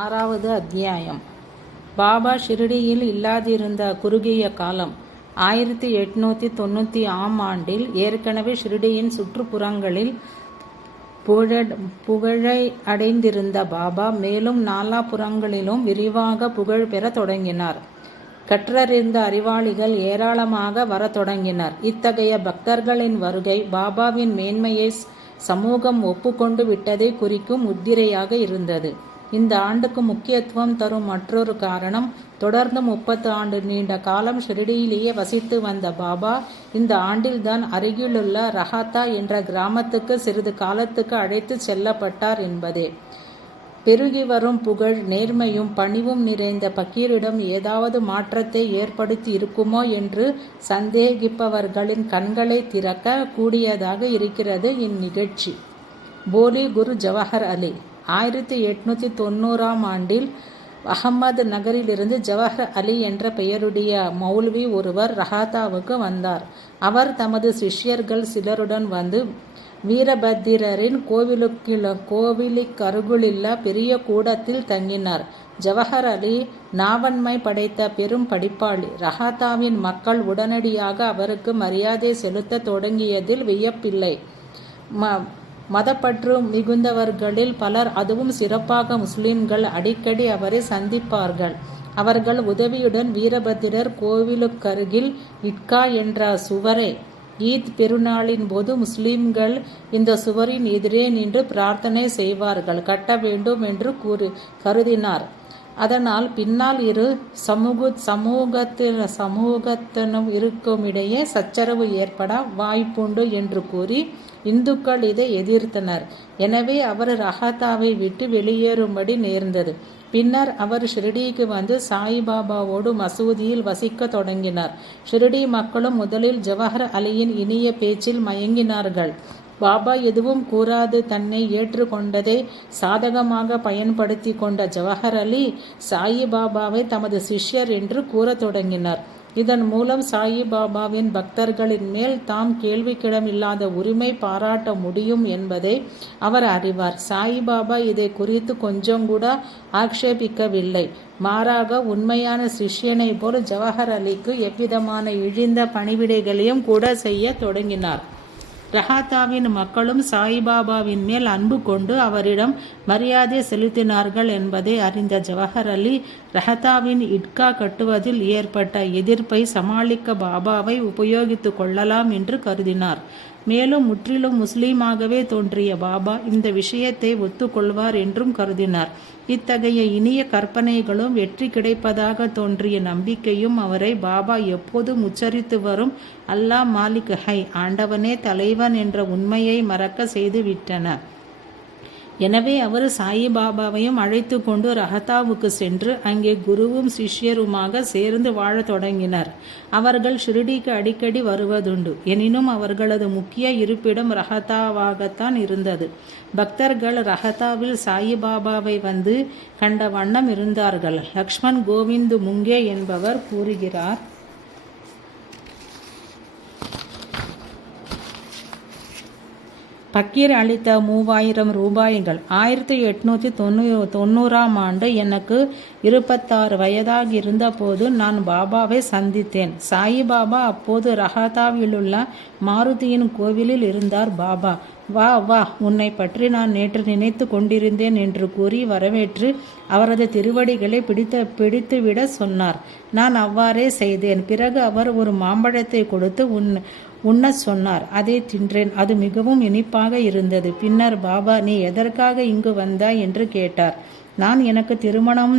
ஆறாவது அத்தியாயம். பாபா ஷிரடியில் இல்லாதிருந்த குறுகிய காலம். 1890 ஏற்கனவே ஷிரடியின் சுற்றுப்புறங்களில் புகழை அடைந்திருந்த பாபா மேலும் நாலாபுறங்களிலும் விரிவாக புகழ் பெற தொடங்கினார். கற்றறிந்த அறிவாளிகள் ஏராளமாக வர தொடங்கினர். இத்தகைய பக்தர்களின் வருகை பாபாவின் மேன்மையை சமூகம் ஒப்புக்கொண்டு விட்டதை குறிக்கும் முத்திரையாக இருந்தது. இந்த ஆண்டுக்கு முக்கியத்துவம் தரும் மற்றொரு காரணம், தொடர்ந்து 30 ஆண்டு நீண்ட காலம் ஷிரடியிலேயே வசித்து வந்த பாபா இந்த ஆண்டில்தான் அருகிலுள்ள ரஹாத்தா என்ற கிராமத்துக்கு சிறிது காலத்துக்கு அழைத்து செல்லப்பட்டார் என்பதே. பெருகி வரும் புகழ், நேர்மையும் பணிவும் நிறைந்த பக்கீரிடம் ஏதாவது மாற்றத்தை ஏற்படுத்தி இருக்குமோ என்று சந்தேகிப்பவர்களின் கண்களை திறக்க கூடியதாக இருக்கிறது இந்நிகழ்ச்சி. போலி குரு ஜவஹர் அலி. 1890 அகமது நகரிலிருந்து ஜவஹர் அலி என்ற பெயருடைய மௌல்வி ஒருவர் ரஹாத்தாவுக்கு வந்தார். அவர் தமது சிஷ்யர்கள் சிலருடன் வந்து வீரபத்திரரின் கோவிலுக்கருகிலுள்ள பெரிய கூடத்தில் தங்கினார். ஜவஹர் அலி நாவன்மை படைத்த பெரும் படிப்பாளி. ரஹாத்தாவின் மக்கள் உடனடியாக அவருக்கு மரியாதை செலுத்த தொடங்கியதில் வியப்பில்லை. மதப்பற்று மிகுந்தவர்களில் பலர், அதுவும் சிறப்பாக முஸ்லிம்கள், அடிக்கடி அவரை சந்திப்பார்கள். அவர்கள் உதவியுடன் வீரபத்திரர் கோவிலுக்கருகில் இட்கா என்ற சுவரை ஈத் பெருநாளின் போது முஸ்லிம்கள் இந்த சுவரின் எதிரே நின்று பிரார்த்தனை செய்வார்கள், கட்ட வேண்டும் என்று கருதினார். அதனால் பின்னால் இரு சமூகத்தினும் இருக்குமிடையே சச்சரவு ஏற்பட வாய்ப்புண்டு என்று கூறி இந்துக்கள் இதை எதிர்த்தனர். எனவே அவர் ரஹாத்தாவை விட்டு வெளியேறும்படி நேர்ந்தது. பின்னர் அவர் ஷிரடிக்கு வந்து சாயிபாபாவோடு மசூதியில் வசிக்க தொடங்கினார். ஷிரடி மக்களும் முதலில் ஜவஹர் அலியின் இனிய பேச்சில் மயங்கினார்கள். பாபா எதுவும் கூறாது தன்னை ஏற்றுக்கொண்டதை சாதகமாக பயன்படுத்தி கொண்ட ஜவஹர் அலி சாயிபாபாவை தமது சிஷ்யர் என்று கூறத் தொடங்கினார். இதன் மூலம் சாயிபாபாவின் பக்தர்களின் மேல் தாம் கேள்விக்கிடமில்லாத உரிமை பாராட்ட முடியும் என்பதை அவர் அறிவார். சாயிபாபா இதை குறித்து கொஞ்சம் கூட ஆக்ஷேபிக்கவில்லை. மாறாக உண்மையான சிஷ்யனை போல் ஜவஹர் அலிக்கு எவ்விதமான இழிந்த பணிவிடைகளையும் கூட செய்ய தொடங்கினார். ரஹாத்தாவின் மக்களும் சாயிபாபாவின் மேல் அன்பு கொண்டு அவரிடம் மரியாதை செலுத்தினார்கள் என்பதை அறிந்த ஜவஹர் அலி ரஹாத்தாவின் இட்கா கட்டுவதில் ஏற்பட்ட எதிர்ப்பை சமாளிக்க பாபாவை உபயோகித்து கொள்ளலாம் என்று கருதினார். மேலும் முற்றிலும் முஸ்லீமாகவே தோன்றிய பாபா இந்த விஷயத்தை ஒத்துக்கொள்வார் என்றும் கருதினார். இத்தகைய இனிய கற்பனைகளும் வெற்றி கிடைப்பதாக தோன்றிய நம்பிக்கையும் அவரை பாபா எப்போதும் உச்சரித்து வரும் அல்லாஹ் மாலிக் ஹை, ஆண்டவனே தலைவன் என்ற உண்மையை மறக்க செய்துவிட்டன. எனவே அவர் சாயிபாபாவையும் அழைத்து கொண்டு ரஹாத்தாவுக்கு சென்று அங்கே குருவும் சிஷ்யருமாக சேர்ந்து வாழத் தொடங்கினர். அவர்கள் ஷிரடிக்கு அடிக்கடி வருவதுண்டு. எனினும் அவர்களது முக்கிய இருப்பிடம் ரஹாத்தாவாகத்தான் இருந்தது. பக்தர்கள் ரஹாத்தாவில் சாயிபாபாவை வந்து கண்ட வண்ணம் இருந்தார்கள். லக்ஷ்மண் கோவிந்த் முங்கே என்பவர் கூறுகிறார், பக்கீர் அளித்த 3000 ரூபாய்கள். 1890 எனக்கு 26 வயதாக இருந்த போது நான் பாபாவை சந்தித்தேன். சாயிபாபா அப்போது ரஹாத்தாவிலுள்ள மாருதியின் கோவிலில் இருந்தார். பாபா, வா வா, உன்னை பற்றி நான் நேற்று நினைத்து கொண்டிருந்தேன் என்று கூறி வரவேற்று அவரது திருவடிகளை பிடித்துவிட சொன்னார். நான் அவ்வாறே செய்தேன். பிறகு அவர் ஒரு மாம்பழத்தை கொடுத்து உண்ண சொன்னார். அதை தின்றேன். அது மிகவும் இனிப்பாக இருந்தது. பின்னர் பாபா, நீ எதற்காக இங்கு வந்தாய் என்று கேட்டார். நான், எனக்கு திருமணம்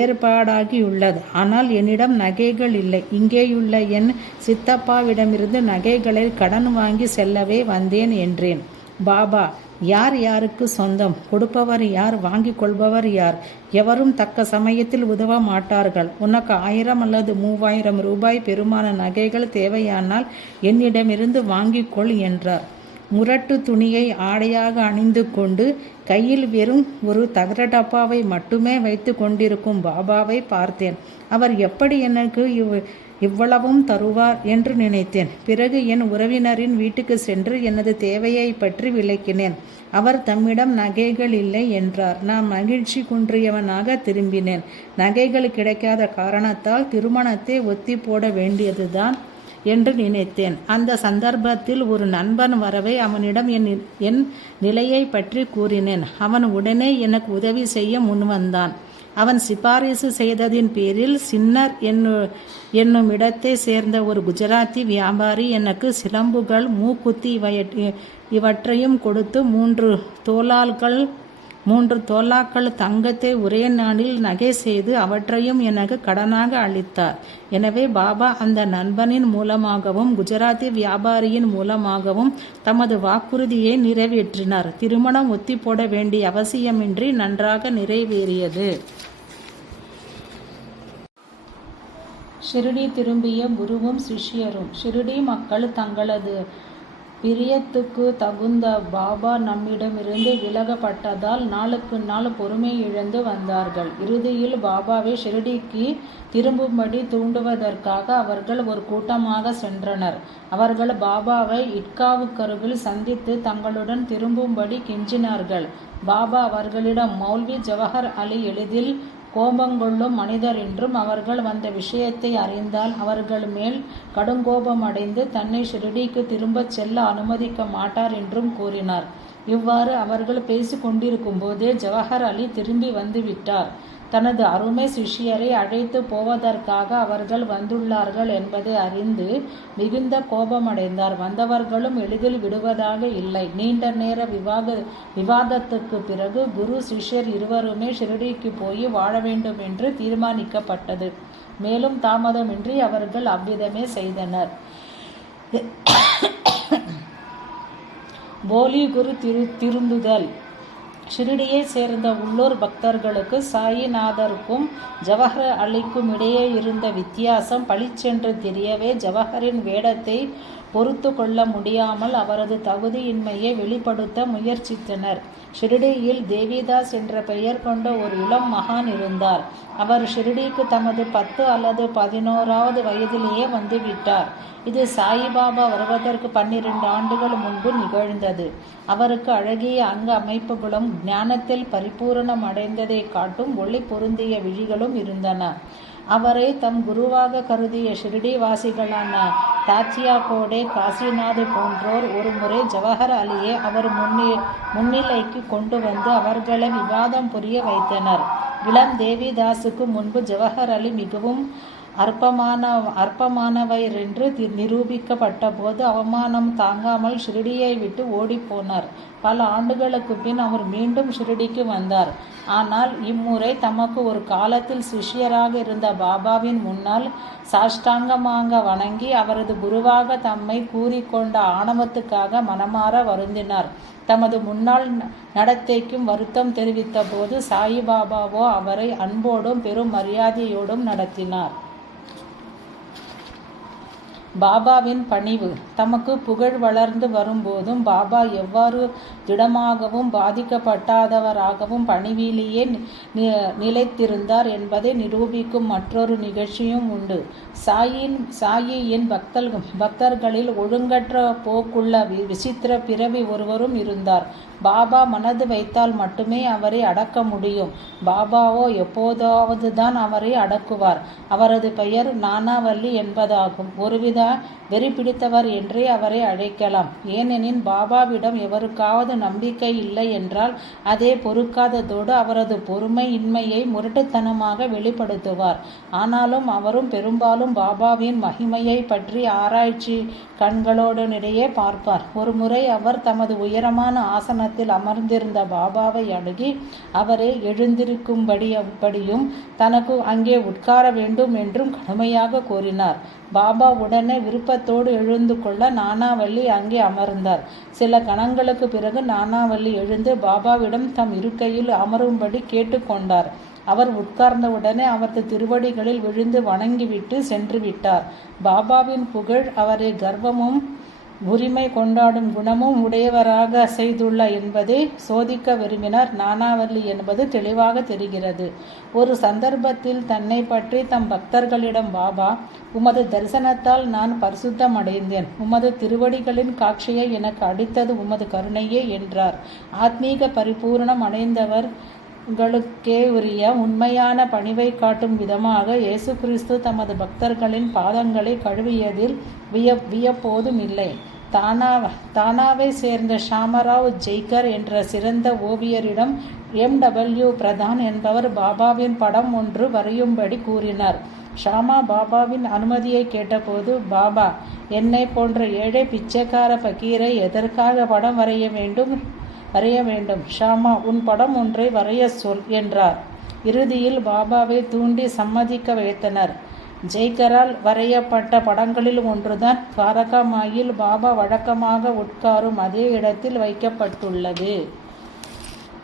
ஏற்பாடாகியுள்ளது, ஆனால் என்னிடம் நகைகள் இல்லை. இங்கேயுள்ள என் சித்தப்பாவிடமிருந்து நகைகளை கடன் வாங்கி செல்லவே வந்தேன் என்றேன். பாபா, யார் யாருக்கு சொந்தம்? கொடுப்பவர் யார்? வாங்கிக் கொள்பவர் யார்? எவரும் தக்க சமயத்தில் உதவ மாட்டார்கள். உனக்கு 1000 அல்லது 3000 ரூபாய் பெருமான நகைகள் தேவையானால் என்னிடமிருந்து வாங்கிக் கொள் என்றார். முரட்டு துணியை ஆடையாக அணிந்து கொண்டு கையில் வெறும் ஒரு தகர டப்பாவை மட்டுமே வைத்து கொண்டிருக்கும் பாபாவை பார்த்தேன். அவர் எப்படி எனக்கு இவ்வளவும் தருவார் என்று நினைத்தேன். பிறகு என் உறவினரின் வீட்டுக்கு சென்று எனது தேவையை பற்றி விளக்கினேன். அவர் தம்மிடம் நகைகள் இல்லை என்றார். நான் மகிழ்ச்சி குன்றியவனாக திரும்பினேன். நகைகள் கிடைக்காத காரணத்தால் திருமணத்தை ஒத்தி போட வேண்டியதுதான் என்று நினைத்தேன். அந்த சந்தர்ப்பத்தில் ஒரு நண்பன் வரவை அவனிடம் என் நிலையை பற்றி கூறினேன். அவன் உடனே எனக்கு உதவி செய்ய முன்வந்தான். அவன் சிபாரிசு செய்ததின் பேரில் சின்னர் என்னும் இடத்தை சேர்ந்த ஒரு குஜராத்தி வியாபாரி எனக்கு சிலம்புகள், மூக்குத்தி இவற்றையும் கொடுத்து 3 தோலாக்கள் தங்கத்தை ஒரே நாளில் நகை செய்து அவற்றையும் எனக்கு கடனாக அளித்தார். எனவே பாபா அந்த நண்பனின் மூலமாகவும் குஜராத்தி வியாபாரியின் மூலமாகவும் தமது வாக்குறுதியை நிறைவேற்றினார். திருமணம் ஒத்தி போட வேண்டிய அவசியமின்றி நன்றாக நிறைவேறியது. ஷிரடி திரும்பிய குருவும் சிஷ்யரும். ஷிரடி மக்கள் தங்களது பிரியத்துக்கு தகுந்த பாபா நம்மிடமிருந்து விலகப்பட்டதால் நாளுக்கு நாள் பொறுமை இழந்து வந்தார்கள். இறுதியில் பாபாவை ஷிரடிக்கு திரும்பும்படி தூண்டுவதற்காக அவர்கள் ஒரு கூட்டமாக சென்றனர். அவர்கள் பாபாவை இட்காவுக்கருகில் சந்தித்து தங்களுடன் திரும்பும்படி கெஞ்சினார்கள். பாபா அவர்களிடம் மௌல்வி ஜவஹர் அலி எளிதில் கோபங்கொள்ளும் மனிதர் என்றும் அவர்கள் வந்த விஷயத்தை அறிந்தால் அவர்கள் மேல் கடுங்கோபமடைந்து தன்னை ஷிரடிக்கு திரும்பச் செல்ல அனுமதிக்க மாட்டார் என்றும் கூறினார். இவ்வாறு அவர்கள் பேசிக் கொண்டிருக்கும் போதே ஜவஹர் அலி திரும்பி வந்துவிட்டார். தனது அருமை சிஷ்யரை அழைத்து போவதற்காக அவர்கள் வந்துள்ளார்கள் என்பதை அறிந்து மிகுந்த கோபமடைந்தார். வந்தவர்களும் எளிதில் விடுவதாக இல்லை. நீண்ட நேர விவாதத்துக்கு பிறகு குரு சிஷ்யர் இருவருமே ஷிரடிக்கு போய் வாழ வேண்டும் என்று தீர்மானிக்கப்பட்டது. மேலும் தாமதமின்றி அவர்கள் அவ்விதமே செய்தனர். போலி குரு திருந்துதல். ஷிரடியை சேர்ந்த உள்ளூர் பக்தர்களுக்கு சாயிநாதருக்கும் ஜவஹர் அலிக்கும் இடையே இருந்த வித்தியாசம் பளிச்சென்று தெரியவே ஜவஹரின் வேடத்தை பொறுத்து கொள்ள முடியாமல் அவரது தகுதியின்மையை வெளிப்படுத்த முயற்சித்தனர். ஷிரடியில் தேவிதாஸ் என்ற பெயர் கொண்ட ஒரு இளம் மகான் இருந்தார். அவர் ஷிரடிக்கு தமது 10 அல்லது 11வது வயதிலேயே வந்துவிட்டார். இது சாயிபாபா வருவதற்கு 12 ஆண்டுகள் முன்பு நிகழ்ந்தது. அவருக்கு அழகிய அங்க அமைப்புகளும் ஞானத்தில் பரிபூரணம் அடைந்ததை காட்டும் ஒளி பொருந்திய விழிகளும் இருந்தன. அவரை தம் குருவாக கருதிய ஷிரடி வாசிகளான தாச்சியா கோடே, காசிநாத் போன்றோர் ஒரு முறை ஜவஹர் அலியை அவர் முன்னிலைக்கு கொண்டு வந்து அவர்களை விவாதம் புரிய வைத்தனர். இளம் தேவிதாசுக்கு முன்பு ஜவஹர் அலி மிகவும் அற்பமானவர் என்று நிரூபிக்கப்பட்ட போது அவமானம் தாங்காமல் ஷிரடியை விட்டு ஓடிப்போனார். பல ஆண்டுகளுக்கு பின் அவர் மீண்டும் ஷிரடிக்கு வந்தார். ஆனால் இம்முறை தமக்கு ஒரு காலத்தில் சிஷ்யராக இருந்த பாபாவின் முன்னால் சாஷ்டாங்கமாக வணங்கி அவரது குருவாக தம்மை கூறிக்கொண்ட ஆணவத்துக்காக மனமாற வருந்தினார். தமது முன்னாள் நடத்தைக்கும் வருத்தம் தெரிவித்த போது சாயிபாபாவோ அவரை அன்போடும் பெரும் மரியாதையோடும் நடத்தினார். பாபாவின் பணிவு. தமக்கு புகழ் வளர்ந்து வரும்போதும் பாபா எவ்வாறு திடமாகவும் பாதிக்கப்படாதவராகவும் பணிவிலேயே நிலைத்திருந்தார் என்பதை நிரூபிக்கும் மற்றொரு நிகழ்ச்சியும் உண்டு. சாயியின் பக்தர்களில் ஒழுங்கற்ற போக்குள்ள விசித்திர பிறவி ஒருவரும் இருந்தார். பாபா மனது வைத்தால் மட்டுமே அவரை அடக்க முடியும். பாபாவோ எப்போதாவது தான் அவரை அடக்குவார். அவரது பெயர் நானாவல்லி என்பதாகும். ஒருவித வெறி பிடித்தவர் என்றே அவரை அழைக்கலாம். ஏனெனில் பாபாவிடம் எவருக்காவது நம்பிக்கை இல்லை என்றால் அதை பொறுக்காததோடு அவரது பொறுமை இன்மையை முரட்டுத்தனமாக வெளிப்படுத்துவார். ஆனாலும் அவரும் பெரும்பாலும் பாபாவின் மகிமையை பற்றி ஆராய்ச்சி கண்களோடனிடையே பார்ப்பார். ஒரு முறை அவர் தமது உயரமான ஆசனத்தில் அமர்ந்திருந்த பாபாவை அணுகி அவரை எழுந்திருக்கும்படியும் தனக்கு அங்கே உட்கார வேண்டும் என்றும் கடுமையாக கோரினார். பாபா உடனே விருப்பத்தோடு எழுந்து கொள்ள நானாவல்லி அங்கே அமர்ந்தார். சில கணங்களுக்கு பிறகு நானாவல்லி எழுந்து பாபாவிடம் தம் இருக்கையில் அமரும்படி கேட்டுக்கொண்டார். அவர் உட்கார்ந்தவுடனே அவரது திருவடிகளில் விழுந்து வணங்கிவிட்டு சென்று விட்டார். பாபாவின் புகழ் அவரை கர்வமும் உரிமை கொண்டாடும் குணமும் உடையவராக செய்துள்ள என்பதை சோதிக்க விரும்பினார். நானாவல்லி என்பது தெளிவாக தெரிகிறது. ஒரு சந்தர்ப்பத்தில் தன்னை பற்றி தம் பக்தர்களிடம், பாபா, உமது தரிசனத்தால் நான் பரிசுத்தம் அடைந்தேன். உமது திருவடிகளின் காட்சியை எனக்கு அளித்தது உமது கருணையே என்றார். ஆத்மீக பரிபூரணம் அடைந்தவர்களுக்கே உரிய உண்மையான பணிவை காட்டும் விதமாக இயேசு கிறிஸ்து தமது பக்தர்களின் பாதங்களை கழுவியதில் வியப்போதும் இல்லை. தானாவை சேர்ந்த ஷாமராவ் ஜெய்கர் என்ற சிறந்த ஓவியரிடம் M.W. பிரதான் என்பவர் பாபாவின் படம் ஒன்று வரையும்படி கூறினார். ஷாமா பாபாவின் அனுமதியை கேட்டபோது, பாபா, என்னை போன்ற ஏழை பிச்சைக்கார பகீரை எதற்காக படம் வரைய வேண்டும்? ஷாமா, உன் படம் ஒன்றை வரைய சொல் என்றார். இறுதியில் பாபாவை தூண்டி சம்மதிக்க வைத்தனர். ஜெய்கரால் வரையப்பட்ட படங்களில் ஒன்றுதான் துவாரகா மாயில் பாபா வழக்கமாக உட்காரும் அதே இடத்தில் வைக்கப்பட்டுள்ளது.